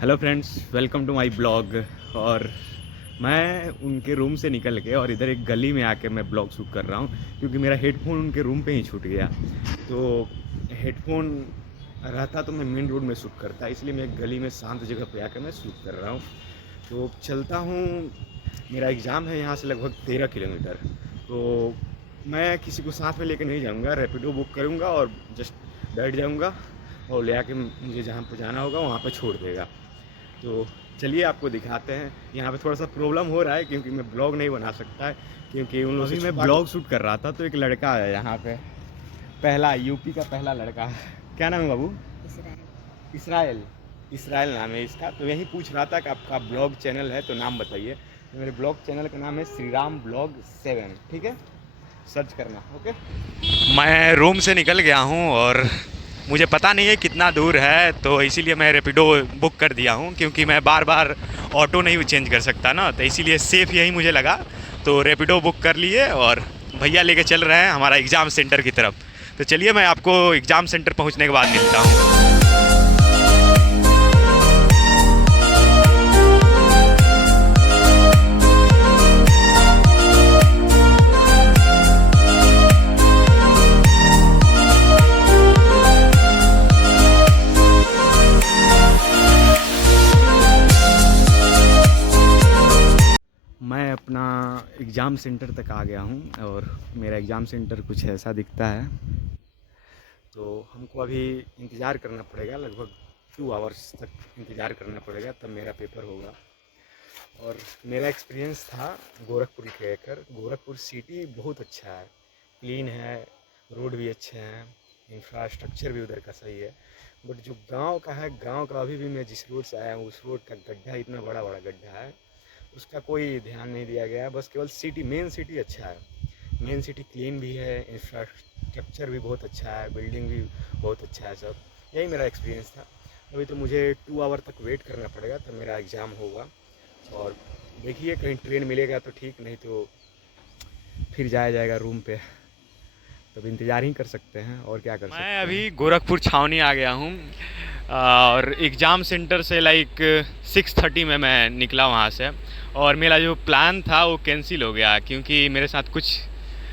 Hello friends, welcome to my blog. और मैं उनके रूम से निकल के और इधर एक गली में आके मैं ब्लॉग शूट कर रहा हूँ क्योंकि मेरा हेडफोन उनके रूम पे ही छूट गया। तो हेडफोन रहता तो मैं मेन रोड में शूट करता, इसलिए मैं एक गली में शांत जगह पे आकर मैं शूट कर रहा हूँ। तो चलता हूँ, मेरा एग्ज़ाम है यहाँ से लगभग 13 किलोमीटर। तो मैं किसी को साथ में लेकर नहीं जाऊँगा, रैपिडो बुक करूँगा और जस्ट बैठ जाऊँगा और ले आके मुझे जहाँ पे जाना होगा वहाँ पे छोड़ देगा। तो चलिए आपको दिखाते हैं। यहाँ पे थोड़ा सा प्रॉब्लम हो रहा है क्योंकि मैं ब्लॉग नहीं बना सकता है, क्योंकि उन लोगों से मैं ब्लॉग शूट कर रहा था। तो एक लड़का है यहाँ पे, पहला यूपी का पहला लड़का। क्या नाम है बाबू? इसराइल। इसराइल नाम है इसका। तो यही पूछ रहा था कि आपका ब्लॉग चैनल है तो नाम बताइए। तो मेरे ब्लॉग चैनल का नाम है श्री राम ब्लॉग 7, ठीक है? सर्च करना। ओके, मैं रूम से निकल गया हूँ और मुझे पता नहीं है कितना दूर है, तो इसीलिए मैं रैपिडो बुक कर दिया हूँ क्योंकि मैं बार बार ऑटो नहीं चेंज कर सकता ना, तो इसीलिए सेफ़ यही मुझे लगा। तो रैपिडो बुक कर लिए और भैया लेके चल रहे हैं हमारा एग्ज़ाम सेंटर की तरफ। तो चलिए मैं आपको एग्ज़ाम सेंटर पहुँचने के बाद मिलता हूँ। मैं अपना एग्ज़ाम सेंटर तक आ गया हूँ और मेरा एग्ज़ाम सेंटर कुछ ऐसा दिखता है। तो हमको अभी इंतज़ार करना पड़ेगा, लगभग 2 आवर्स तक इंतज़ार करना पड़ेगा, तब मेरा पेपर होगा। और मेरा एक्सपीरियंस था गोरखपुर के लेकर। गोरखपुर सिटी बहुत अच्छा है, क्लीन है, रोड भी अच्छे हैं, इंफ्रास्ट्रक्चर भी उधर का सही है। बट जो गांव का है, गांव का अभी भी मैं जिस रोड से आया हूँ उस रोड का गड्ढा, इतना बड़ा बड़ा गड्ढा है, उसका कोई ध्यान नहीं दिया गया है। बस केवल सिटी, मेन सिटी अच्छा है, मेन सिटी क्लीन भी है, इंफ्रास्ट्रक्चर भी बहुत अच्छा है, बिल्डिंग भी बहुत अच्छा है, सब। यही मेरा एक्सपीरियंस था। अभी तो मुझे 2 आवर तक वेट करना पड़ेगा, तब मेरा एग्ज़ाम होगा। और देखिए कहीं ट्रेन मिलेगा तो ठीक, नहीं तो फिर जाया जाएगा रूम पे। तब इंतज़ार ही कर सकते हैं, और क्या कर सकते हैं। मैं अभी गोरखपुर छावनी आ गया हूँ और एग्ज़ाम सेंटर से लाइक 6:30 में मैं निकला वहाँ से। और मेरा जो प्लान था वो कैंसिल हो गया क्योंकि मेरे साथ कुछ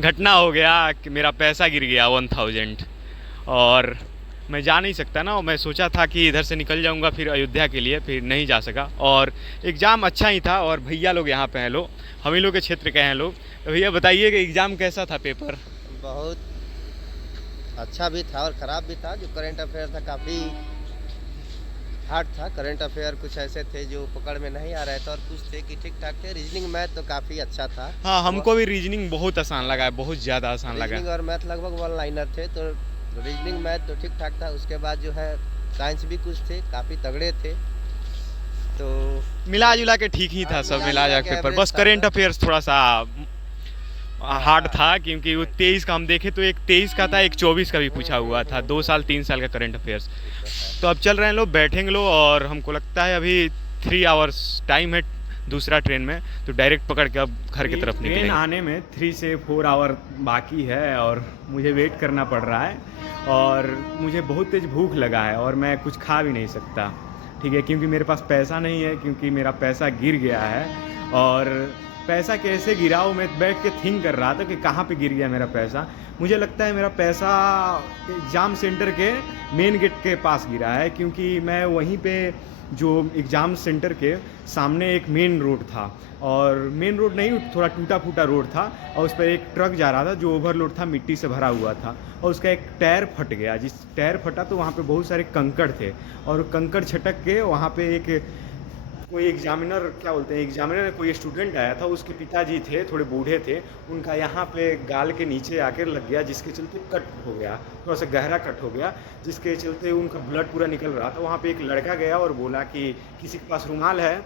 घटना हो गया कि मेरा पैसा गिर गया 1000। और मैं जा नहीं सकता ना, और मैं सोचा था कि इधर से निकल जाऊंगा फिर अयोध्या के लिए, फिर नहीं जा सका। और एग्ज़ाम अच्छा ही था और भैया लोग यहाँ पे हैं, लोग हम ही लोग के क्षेत्र के हैं लोग। तो भैया बताइए कि एग्ज़ाम कैसा था? पेपर बहुत अच्छा भी था और ख़राब भी था। जो करंट अफेयर था काफ़ी हार्ड था। करंट अफेयर कुछ ऐसे थे जो पकड़ में नहीं आ रहे थे और कुछ थे कि ठीक ठाक थे। रीजनिंग मैथ तो काफ़ी अच्छा था। हाँ, हमको भी रीजनिंग बहुत आसान लगा है, बहुत ज़्यादा आसान लगा रीजनिंग है। और मैथ लगभग वन लाइनर थे, तो रीजनिंग मैथ तो ठीक ठाक था। उसके बाद जो है साइंस भी कुछ थे, काफ़ी तगड़े थे। तो मिला जुला के ठीक ही था, सब मिला जुला के पेपर। बस करेंट अफेयर्स थोड़ा सा हार्ड था क्योंकि वो 23 का हम देखे तो एक 23 का था, एक 24 का भी पूछा हुआ था, 2 साल 3 साल का करंट अफेयर्स। तो अब चल रहे हैं लोग, बैठेंगे लोग, और हमको लगता है अभी 3 आवर्स टाइम है दूसरा ट्रेन में, तो डायरेक्ट पकड़ के अब घर की तरफ निकलेंगे। ट्रेन आने में 3 से 4 आवर बाकी है और मुझे वेट करना पड़ रहा है और मुझे बहुत तेज़ भूख लगा है और मैं कुछ खा भी नहीं सकता, ठीक है, क्योंकि मेरे पास पैसा नहीं है, क्योंकि मेरा पैसा गिर गया है। और पैसा कैसे गिरा वो मैं बैठ के थिंक कर रहा था कि कहाँ पे गिर गया मेरा पैसा। मुझे लगता है मेरा पैसा एग्ज़ाम सेंटर के मेन गेट के पास गिरा है, क्योंकि मैं वहीं पे जो एग्ज़ाम सेंटर के सामने एक मेन रोड था, और मेन रोड नहीं, थोड़ा टूटा फूटा रोड था, और उस पर एक ट्रक जा रहा था जो ओवरलोड था, मिट्टी से भरा हुआ था, और उसका एक टायर फट गया। जिस टायर फटा तो वहाँ पे बहुत सारे कंकड़ थे, और कंकड़ छटक के वहाँ पे एक कोई एग्जामिनर, क्या बोलते हैं, एग्जामिनर, कोई स्टूडेंट आया था, उसके पिताजी थे, थोड़े बूढ़े थे, उनका यहाँ पे गाल के नीचे आकर लग गया, जिसके चलते कट हो गया, थोड़ा सा गहरा कट हो गया, जिसके चलते उनका ब्लड पूरा निकल रहा था। वहाँ पे एक लड़का गया और बोला कि किसी के पास रुमाल है,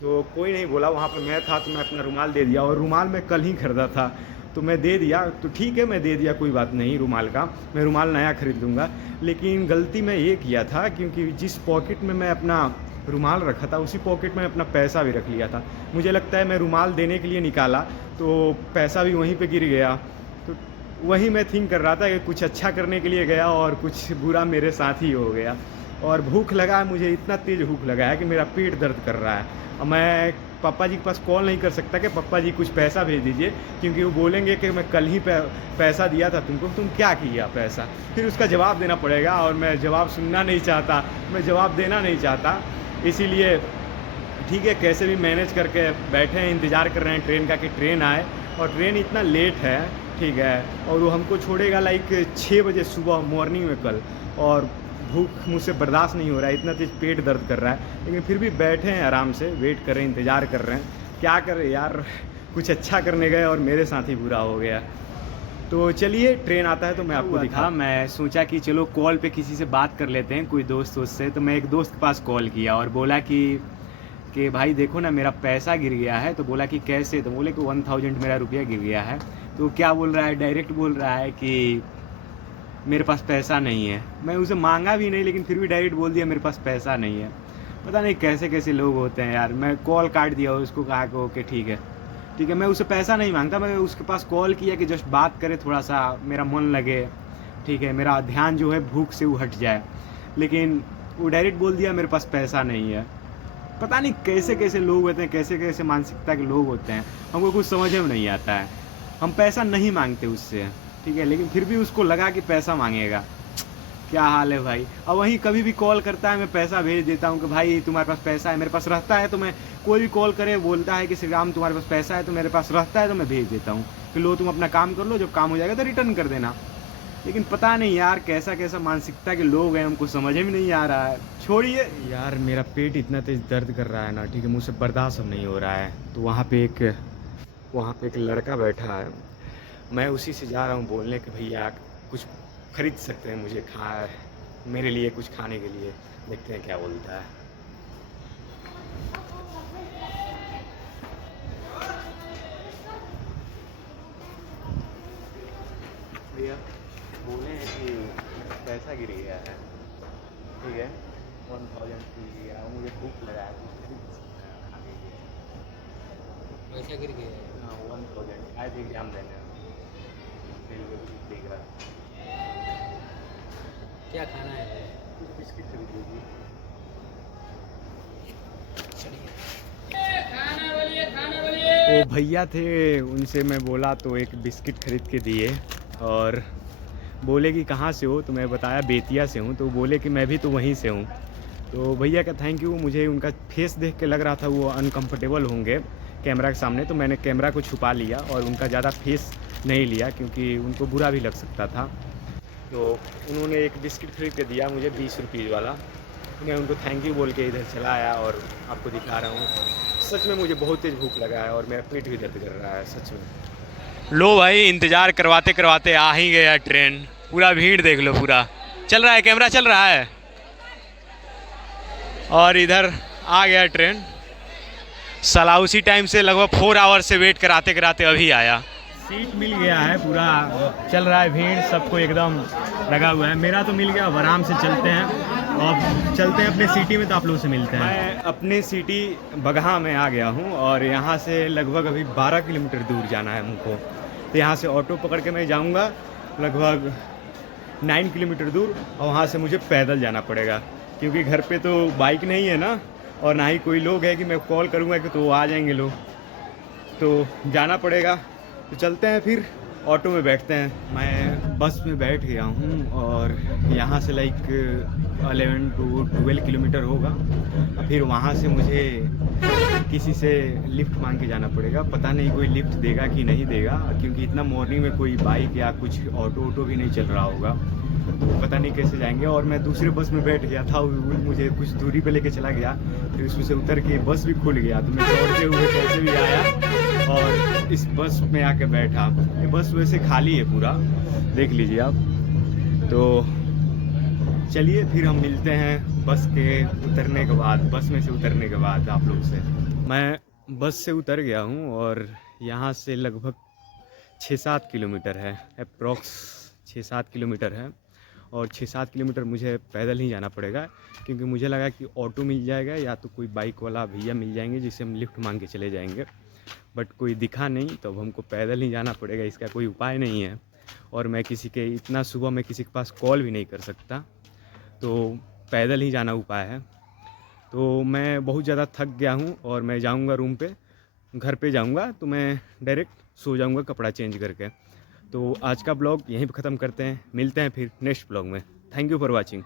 तो कोई नहीं बोला। वहाँ पर मैं था तो मैं अपना रुमाल दे दिया, और रुमाल मैं कल ही खरीदा था तो मैं दे दिया। तो ठीक है, मैं दे दिया, कोई बात नहीं, रुमाल का मैं रुमाल नया खरीद लूँगा। लेकिन गलती मैं ये किया था क्योंकि जिस पॉकेट में मैं अपना रुमाल रखा था उसी पॉकेट में अपना पैसा भी रख लिया था। मुझे लगता है मैं रुमाल देने के लिए निकाला तो पैसा भी वहीं पे गिर गया। तो वही मैं थिंक कर रहा था कि कुछ अच्छा करने के लिए गया और कुछ बुरा मेरे साथ ही हो गया। और भूख लगा है मुझे, इतना तेज़ भूख लगा है कि मेरा पेट दर्द कर रहा है। और मैं पापा जी के पास कॉल नहीं कर सकता कि पापा जी कुछ पैसा भेज दीजिए, क्योंकि वो बोलेंगे कि मैं कल ही पैसा दिया था तुमको, तुम क्या किया पैसा, फिर उसका जवाब देना पड़ेगा। और मैं जवाब सुनना नहीं चाहता, मैं जवाब देना नहीं चाहता। इसीलिए ठीक है, कैसे भी मैनेज करके बैठे हैं, इंतज़ार कर रहे हैं ट्रेन का कि ट्रेन आए। और ट्रेन इतना लेट है, ठीक है, और वो हमको छोड़ेगा लाइक 6 बजे सुबह मॉर्निंग में कल। और भूख मुझसे बर्दाश्त नहीं हो रहा है, इतना तेज पेट दर्द कर रहा है, लेकिन फिर भी बैठे हैं आराम से, वेट कर रहे हैं, इंतज़ार कर रहे हैं। क्या करें यार, कुछ अच्छा करने गए और मेरे साथ ही बुरा हो गया। तो चलिए ट्रेन आता है तो मैं आपको दिखा। मैं सोचा कि चलो कॉल पे किसी से बात कर लेते हैं, कोई दोस्त से। तो मैं एक दोस्त के पास कॉल किया और बोला कि भाई देखो ना मेरा पैसा गिर गया है। तो बोला कि कैसे? तो बोले कि 1000 मेरा रुपया गिर गया है। तो क्या बोल रहा है, डायरेक्ट बोल रहा है कि मेरे पास पैसा नहीं है। मैं उसे मांगा भी नहीं, लेकिन फिर भी डायरेक्ट बोल दिया मेरे पास पैसा नहीं है। पता नहीं कैसे कैसे लोग होते हैं यार। मैं कॉल काट दिया, उसको कहा कि ओके ठीक है। मैं उससे पैसा नहीं मांगता, मैं उसके पास कॉल किया कि जस्ट बात करे, थोड़ा सा मेरा मन लगे, ठीक है, मेरा ध्यान जो है भूख से वो हट जाए। लेकिन वो डायरेक्ट बोल दिया मेरे पास पैसा नहीं है। पता नहीं कैसे कैसे लोग होते हैं, कैसे कैसे मानसिकता के लोग होते हैं, हमको कुछ समझ में नहीं आता है। हम पैसा नहीं मांगते उससे, ठीक है, लेकिन फिर भी उसको लगा कि पैसा मांगेगा। क्या हाल है भाई। अब वहीं कभी भी कॉल करता है, मैं पैसा भेज देता हूँ कि भाई तुम्हारे पास पैसा है। मेरे पास रहता है तो मैं, कोई भी कॉल करे बोलता है कि श्री राम तुम्हारे पास पैसा है, तो मेरे पास रहता है तो मैं भेज देता हूँ कि लो तुम अपना काम कर लो, जब काम हो जाएगा तो रिटर्न कर देना। लेकिन पता नहीं यार कैसा कैसा मानसिकता के लोग हैं, हमको समझ में नहीं आ रहा है। छोड़िए यार, मेरा पेट इतना तेज दर्द कर रहा है ना, ठीक है, मुझसे बर्दाश्त अब नहीं हो रहा है। तो वहाँ पे एक लड़का बैठा है, मैं उसी से जा रहा हूँ बोलने कि भैया कुछ खरीद सकते हैं मुझे, मेरे लिए कुछ खाने के लिए। देखते हैं क्या बोलता है। भैया बोले हैं कि पैसा गिर गया है, ठीक है, 1000 गिर गया, मुझे भूख लगा है, कुछ खरीद सकते हैं खाने के लिए। पैसा गिर गया है। हाँ 1000 आज एग्जाम देने रेलवे कुछ देख रहा, क्या खाना है? कुछ बिस्किट खरीद लीजिए। वो भैया थे, उनसे मैं बोला तो एक बिस्किट खरीद के दिए और बोले कि कहाँ से हो, तो मैं बताया बेतिया से हूँ। तो बोले कि मैं भी तो वहीं से हूँ। तो भैया का थैंक यू। मुझे उनका फेस देख के लग रहा था वो अनकंफर्टेबल होंगे कैमरा के सामने, तो मैंने कैमरा को छुपा लिया और उनका ज़्यादा फेस नहीं लिया, क्योंकि उनको बुरा भी लग सकता था। तो उन्होंने एक बिस्किट खरीद के दिया मुझे 20 रुपये वाला। मैं उनको थैंक यू बोल के इधर चला आया और आपको दिखा रहा हूँ। सच में मुझे बहुत तेज़ भूख लगा है और मेरा पेट भी दर्द कर रहा है सच में। लो भाई, इंतज़ार करवाते करवाते आ ही गया ट्रेन। पूरा भीड़ देख लो, पूरा चल रहा है, कैमरा चल रहा है और इधर आ गया ट्रेन। साला उसी टाइम से लगभग 4 आवर से वेट कराते कराते अभी आया। सीट मिल गया है, पूरा चल रहा है, भीड़ सबको एकदम लगा हुआ है। मेरा तो मिल गया, अब आराम से चलते हैं और चलते हैं अपने सिटी में, तो आप लोगों से मिलते हैं। मैं अपने सिटी बगहा में आ गया हूँ और यहाँ से लगभग अभी 12 किलोमीटर दूर जाना है हमको। तो यहाँ से ऑटो पकड़ के मैं जाऊँगा लगभग 9 किलोमीटर दूर, और वहाँ से मुझे पैदल जाना पड़ेगा, क्योंकि घर पे तो बाइक नहीं है ना, और ना ही कोई लोग है कि मैं कॉल करूँगा कि तो आ जाएंगे लोग, तो जाना पड़ेगा। तो चलते हैं, फिर ऑटो में बैठते हैं। मैं बस में बैठ गया हूँ और यहाँ से लाइक 11 to 12 किलोमीटर होगा। फिर वहाँ से मुझे किसी से लिफ्ट मांग के जाना पड़ेगा। पता नहीं कोई लिफ्ट देगा कि नहीं देगा, क्योंकि इतना मॉर्निंग में कोई बाइक या कुछ ऑटो भी नहीं चल रहा होगा, तो पता नहीं कैसे जाएंगे। और मैं दूसरे बस में बैठ गया था, वो मुझे कुछ दूरी पे लेके चला गया, फिर उसमें से उतर के बस भी खुल गया, तो मैं दौड़ते हुए कैसे भी आया और इस बस में आके बैठा। ये बस वैसे खाली है पूरा, देख लीजिए आप। तो चलिए फिर हम मिलते हैं बस के उतरने के बाद, बस में से उतरने के बाद आप लोग से। मैं बस से उतर गया हूँ और यहाँ से लगभग 6-7 किलोमीटर है, अप्रॉक्स 6-7 किलोमीटर है, और 6-7 किलोमीटर मुझे पैदल ही जाना पड़ेगा, क्योंकि मुझे लगा कि ऑटो मिल जाएगा या तो कोई बाइक वाला भैया मिल जाएंगे जिससे हम लिफ्ट मांग के चले जाएंगे, बट कोई दिखा नहीं, तो अब हमको पैदल ही जाना पड़ेगा, इसका कोई उपाय नहीं है। और मैं किसी के, इतना सुबह में किसी के पास कॉल भी नहीं कर सकता, तो पैदल ही जाना उपाय है। तो मैं बहुत ज़्यादा थक गया हूँ और मैं जाऊँगा रूम पे, घर पे जाऊँगा तो मैं डायरेक्ट सो जाऊँगा कपड़ा चेंज करके। तो आज का ब्लॉग यहीं पे ख़त्म करते हैं, मिलते हैं फिर नेक्स्ट ब्लॉग में। Thank you for watching.